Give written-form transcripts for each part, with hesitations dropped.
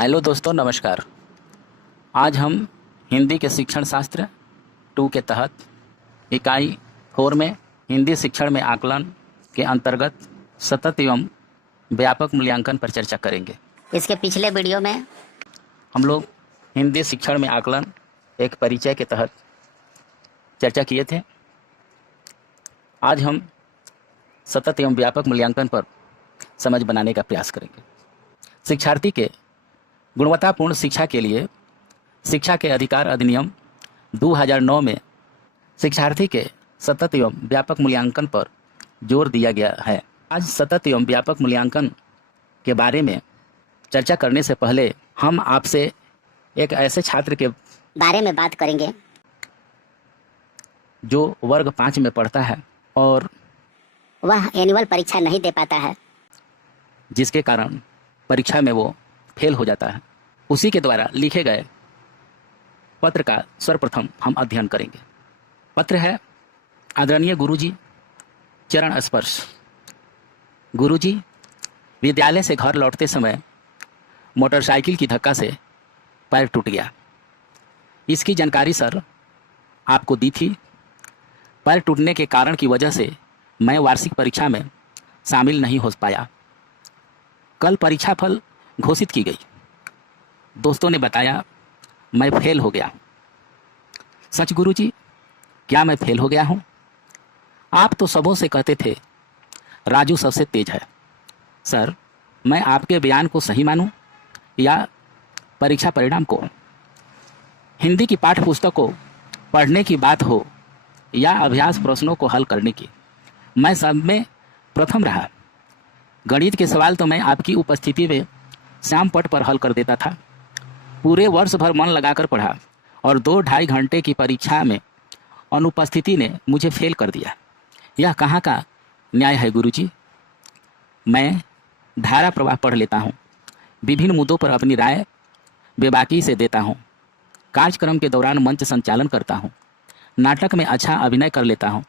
Hello दोस्तों, नमस्कार। आज हम हिंदी के शिक्षण शास्त्र 2 के तहत इकाई 4 में हिंदी शिक्षण में आकलन के अंतर्गत सतत एवं व्यापक मूल्यांकन पर चर्चा करेंगे। इसके पिछले वीडियो में हम लोग हिंदी शिक्षण में आकलन एक परिचय के तहत चर्चा किए थे। आज हम सतत एवं व्यापक मूल्यांकन पर समझ बनाने का प्रयास करेंगे। शिक्षार्थी के गुणवत्तापूर्ण शिक्षा के लिए शिक्षा के अधिकार अधिनियम 2009 में शिक्षार्थी के सतत एवं व्यापक मूल्यांकन पर जोर दिया गया है। आज सतत एवं व्यापक मूल्यांकन के बारे में चर्चा करने से पहले हम आपसे एक ऐसे छात्र के बारे में बात करेंगे जो वर्ग 5 में पढ़ता है और वह एनुअल परीक्षा नहीं दे पाता है, जिसके कारण परीक्षा में वो फेल हो जाता है। उसी के द्वारा लिखे गए पत्र का सर्वप्रथम हम अध्ययन करेंगे। पत्र है, आदरणीय गुरुजी, चरण स्पर्श। गुरुजी, विद्यालय से घर लौटते समय मोटरसाइकिल की धक्का से पैर टूट गया। इसकी जानकारी सर आपको दी थी। पैर टूटने के कारण की वजह से मैं वार्षिक परीक्षा में शामिल नहीं हो पाया। कल परीक्षा फल घोषित की गई। दोस्तों ने बताया मैं फेल हो गया। सच गुरुजी, क्या मैं फेल हो गया हूँ? आप तो सबों से कहते थे राजू सबसे तेज है। सर, मैं आपके बयान को सही मानूं या परीक्षा परिणाम को? हिंदी की पाठ्य पुस्तक को पढ़ने की बात हो या अभ्यास प्रश्नों को हल करने की, मैं सब में प्रथम रहा। गणित के सवाल तो मैं आपकी उपस्थिति में श्याम पट पर हल कर देता था। पूरे वर्ष भर मन लगाकर पढ़ा और 2-2.5 घंटे की परीक्षा में अनुपस्थिति ने मुझे फेल कर दिया। यह कहाँ का न्याय है गुरुजी? मैं धारा प्रवाह पढ़ लेता हूँ, विभिन्न मुद्दों पर अपनी राय बेबाकी से देता हूँ, कार्यक्रम के दौरान मंच संचालन करता हूँ, नाटक में अच्छा अभिनय कर लेता हूँ।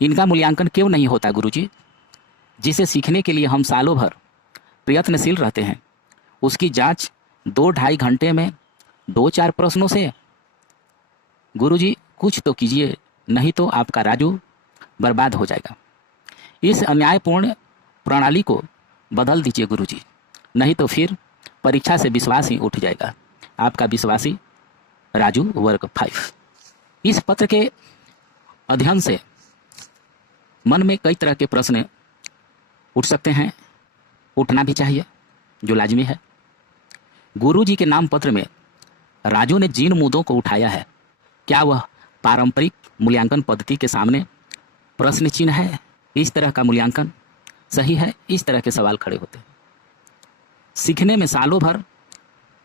इनका मूल्यांकन क्यों नहीं होता गुरुजी? जिसे सीखने के लिए हम सालों भर प्रयत्नशील रहते हैं, उसकी जांच 2-2.5 घंटे में 2-4 प्रश्नों से? गुरुजी, कुछ तो कीजिए, नहीं तो आपका राजू बर्बाद हो जाएगा। इस अन्यायपूर्ण प्रणाली को बदल दीजिए गुरुजी, नहीं तो फिर परीक्षा से विश्वास ही उठ जाएगा। आपका विश्वासी राजू, वर्ग 5। इस पत्र के अध्ययन से मन में कई तरह के प्रश्न उठ सकते हैं, उठना भी चाहिए, जो लाजमी है। गुरुजी के नाम पत्र में राजू ने जिन मुद्दों को उठाया है, क्या वह पारंपरिक मूल्यांकन पद्धति के सामने प्रश्न चिन्ह है? इस तरह का मूल्यांकन सही है? इस तरह के सवाल खड़े होते हैं। सीखने में सालों भर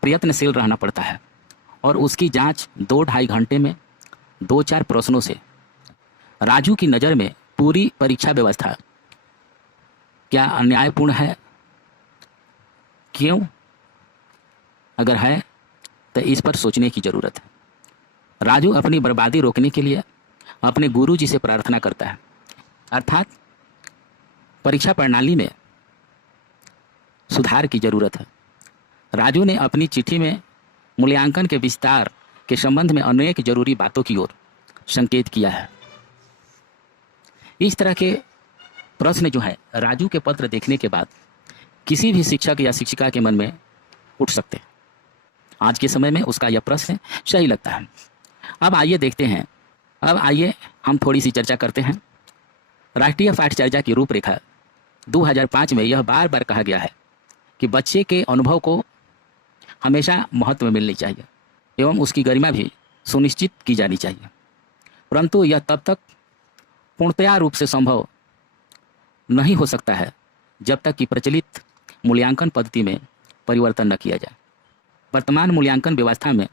प्रयत्नशील रहना पड़ता है और उसकी जांच 2-2.5 घंटे में 2-4 प्रश्नों से। राजू की नज़र में पूरी परीक्षा व्यवस्था क्या अन्यायपूर्ण है? क्यों? अगर है तो इस पर सोचने की ज़रूरत है। राजू अपनी बर्बादी रोकने के लिए अपने गुरुजी से प्रार्थना करता है, अर्थात परीक्षा प्रणाली में सुधार की ज़रूरत है। राजू ने अपनी चिट्ठी में मूल्यांकन के विस्तार के संबंध में अनेक जरूरी बातों की ओर संकेत किया है। इस तरह के प्रश्न जो है राजू के पत्र देखने के बाद किसी भी शिक्षक या शिक्षिका के मन में उठ सकते हैं। आज के समय में उसका यह प्रश्न सही लगता है। अब आइए देखते हैं, अब आइए हम थोड़ी सी चर्चा करते हैं। राष्ट्रीय पाठ्यचर्या की रूपरेखा 2005 में यह बार बार कहा गया है कि बच्चे के अनुभव को हमेशा महत्व मिलनी चाहिए एवं उसकी गरिमा भी सुनिश्चित की जानी चाहिए, परंतु यह तब तक पूर्णतया रूप से संभव नहीं हो सकता है जब तक कि प्रचलित मूल्यांकन पद्धति में परिवर्तन न किया जाए। वर्तमान मूल्यांकन व्यवस्था में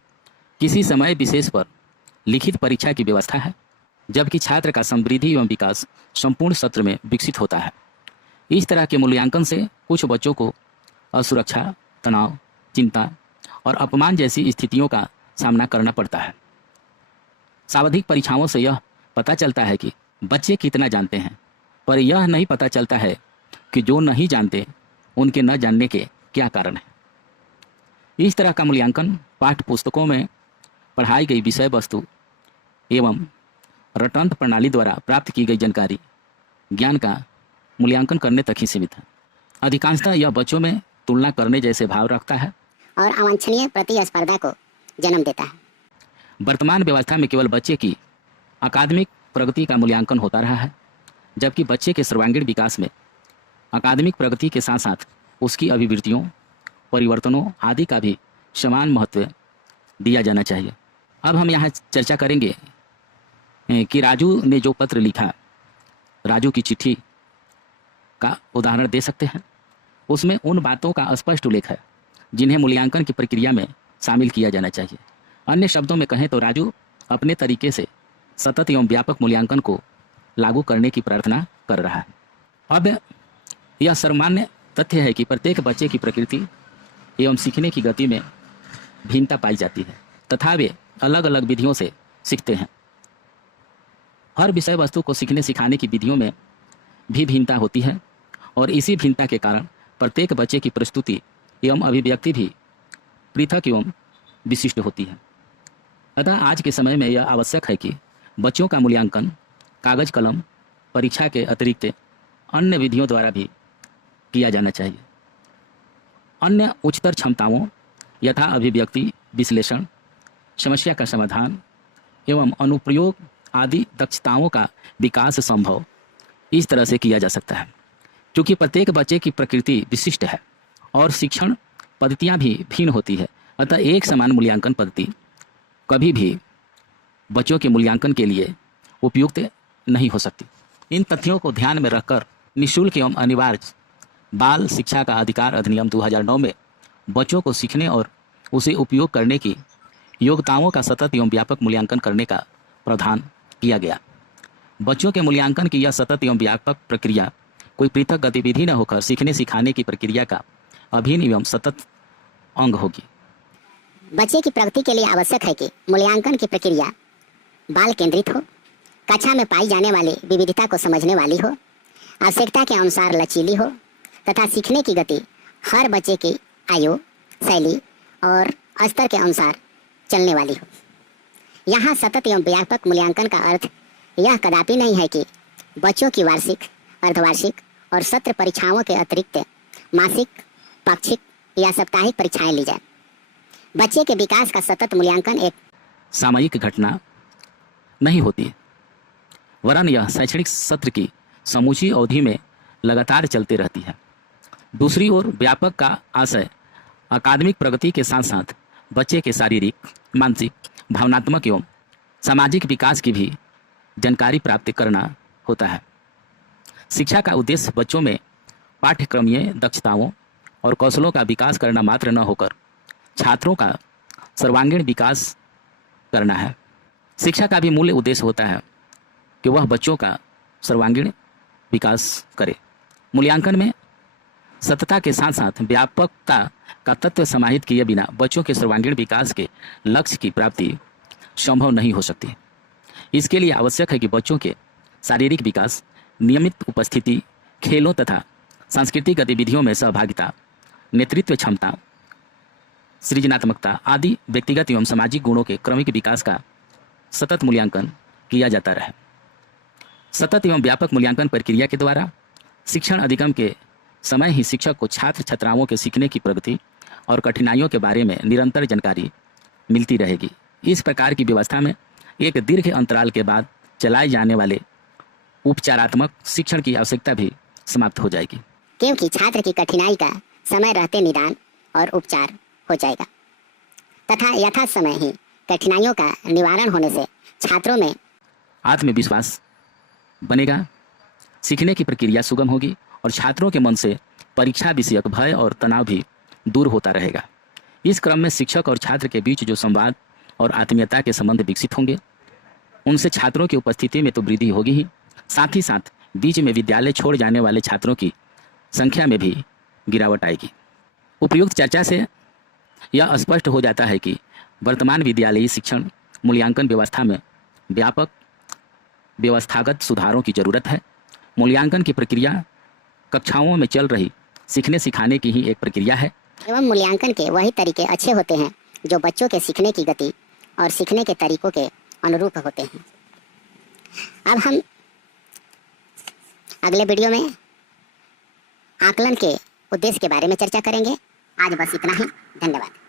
किसी समय विशेष पर लिखित परीक्षा की व्यवस्था है, जबकि छात्र का समृद्धि एवं विकास संपूर्ण सत्र में विकसित होता है। इस तरह के मूल्यांकन से कुछ बच्चों को असुरक्षा, तनाव, चिंता और अपमान जैसी स्थितियों का सामना करना पड़ता है। सावधिक परीक्षाओं से यह पता चलता है कि बच्चे कितना जानते हैं, पर यह नहीं पता चलता है कि जो नहीं जानते उनके न जानने के क्या कारण है। इस तरह का मूल्यांकन पाठ्य पुस्तकों में पढ़ाई गई विषय वस्तु एवं रटंत प्रणाली द्वारा प्राप्त की गई जानकारी ज्ञान का मूल्यांकन करने तक ही सीमित है। अधिकांशतः यह बच्चों में तुलना करने जैसे भाव रखता है और अवांछनीय प्रतिस्पर्धा को जन्म देता है। वर्तमान व्यवस्था में केवल बच्चे की अकादमिक प्रगति का मूल्यांकन होता रहा है, जबकि बच्चे के सर्वांगीण विकास में अकादमिक प्रगति के साथ साथ उसकी अभिवृत्तियों, परिवर्तनों आदि का भी समान महत्व दिया जाना चाहिए। अब हम यहाँ चर्चा करेंगे कि राजू ने जो पत्र लिखा, राजू की चिट्ठी का उदाहरण दे सकते हैं। उसमें उन बातों का स्पष्ट उल्लेख है जिन्हें मूल्यांकन की प्रक्रिया में शामिल किया जाना चाहिए। अन्य शब्दों में कहें तो राजू अपने तरीके से सतत एवं व्यापक मूल्यांकन को लागू करने की प्रार्थना कर रहा है। अब यह सर्वमान्य तथ्य है कि प्रत्येक बच्चे की प्रकृति एवं सीखने की गति में भिन्नता पाई जाती है तथा वे अलग अलग विधियों से सीखते हैं। हर विषय वस्तु को सीखने सिखाने की विधियों में भी भिन्नता होती है और इसी भिन्नता के कारण प्रत्येक बच्चे की प्रस्तुति एवं अभिव्यक्ति भी पृथक एवं विशिष्ट होती है। अतः आज के समय में यह आवश्यक है कि बच्चों का मूल्यांकन कागज कलम परीक्षा के अतिरिक्त अन्य विधियों द्वारा भी किया जाना चाहिए। अन्य उच्चतर क्षमताओं यथा अभिव्यक्ति, विश्लेषण, समस्या का समाधान एवं अनुप्रयोग आदि दक्षताओं का विकास संभव इस तरह से किया जा सकता है। क्योंकि प्रत्येक बच्चे की प्रकृति विशिष्ट है और शिक्षण पद्धतियाँ भी भिन्न होती है, अतः एक समान मूल्यांकन पद्धति कभी भी बच्चों के मूल्यांकन के लिए उपयुक्त नहीं हो सकती। इन तथ्यों को ध्यान में रखकर निःशुल्क एवं अनिवार्य बाल शिक्षा का अधिकार अधिनियम 2009 में बच्चों को सीखने और उसे उपयोग करने की योग्यताओं का सतत एवं व्यापक मूल्यांकन करने का प्रावधान किया गया। बच्चों के मूल्यांकन की यह सतत एवं व्यापक प्रक्रिया कोई पृथक गतिविधि न होकर सीखने सिखाने की प्रक्रिया का अभिन्न एवं सतत अंग होगी। बच्चे की प्रगति के लिए आवश्यक है कि मूल्यांकन की प्रक्रिया बाल केंद्रित हो, कक्षा में पाई जाने वाली विविधता को समझने वाली हो, आवश्यकता के अनुसार लचीली हो तथा सीखने की गति हर बच्चे की आयु, शैली और स्तर के अनुसार चलने वाली हो। यहाँ सतत एवं व्यापक मूल्यांकन का अर्थ यह कदापि नहीं है कि बच्चों की वार्षिक, अर्धवार्षिक और सत्र परीक्षाओं के अतिरिक्त मासिक, पाक्षिक या साप्ताहिक परीक्षाएं ली जाए। बच्चे के विकास का सतत मूल्यांकन एक सामयिक घटना नहीं होती, वरन यह शैक्षणिक सत्र की समूची अवधि में लगातार चलती रहती है। दूसरी ओर व्यापक का आशय अकादमिक प्रगति के साथ साथ बच्चे के शारीरिक, मानसिक, भावनात्मक एवं सामाजिक विकास की भी जानकारी प्राप्त करना होता है। शिक्षा का उद्देश्य बच्चों में पाठ्यक्रमीय दक्षताओं और कौशलों का विकास करना मात्र न होकर छात्रों का सर्वांगीण विकास करना है। शिक्षा का भी मूल उद्देश्य होता है कि वह बच्चों का सर्वांगीण विकास करे। मूल्यांकन में सततता के साथ साथ व्यापकता का तत्व समाहित किए बिना बच्चों के सर्वांगीण विकास के लक्ष्य की प्राप्ति संभव नहीं हो सकती। इसके लिए आवश्यक है कि बच्चों के शारीरिक विकास, नियमित उपस्थिति, खेलों तथा सांस्कृतिक गतिविधियों में सहभागिता, नेतृत्व क्षमता, सृजनात्मकता आदि व्यक्तिगत एवं सामाजिक गुणों के क्रमिक विकास का सतत मूल्यांकन किया जाता रहे। सतत एवं व्यापक मूल्यांकन प्रक्रिया के द्वारा शिक्षण अधिगम के समय ही शिक्षक को छात्र छात्राओं के सीखने की प्रगति और कठिनाइयों के बारे में निरंतर जानकारी मिलती रहेगी। इस प्रकार की व्यवस्था में एक दीर्घ अंतराल के बाद चलाए जाने वाले उपचारात्मक शिक्षण की आवश्यकता भी समाप्त हो जाएगी, क्योंकि छात्र की कठिनाई का समय रहते निदान और उपचार हो जाएगा तथा यथा समय ही कठिनाइयों का निवारण होने से छात्रों में आत्मविश्वास बनेगा, सीखने की प्रक्रिया सुगम होगी और छात्रों के मन से परीक्षा विषयक भय और तनाव भी दूर होता रहेगा। इस क्रम में शिक्षक और छात्र के बीच जो संवाद और आत्मीयता के संबंध विकसित होंगे, उनसे छात्रों की उपस्थिति में तो वृद्धि होगी ही, साथ ही साथ बीच में विद्यालय छोड़ जाने वाले छात्रों की संख्या में भी गिरावट आएगी। उपयुक्त चर्चा से यह स्पष्ट हो जाता है कि वर्तमान विद्यालयी शिक्षण मूल्यांकन व्यवस्था में व्यापक व्यवस्थागत सुधारों की जरूरत है। मूल्यांकन की प्रक्रिया कक्षाओं में चल रही सीखने सिखाने की ही एक प्रक्रिया है एवं मूल्यांकन के वही तरीके अच्छे होते हैं जो बच्चों के सीखने की गति और सीखने के तरीकों के अनुरूप होते हैं। अब हम अगले वीडियो में आकलन के उद्देश्य के बारे में चर्चा करेंगे। आज बस इतना ही। धन्यवाद।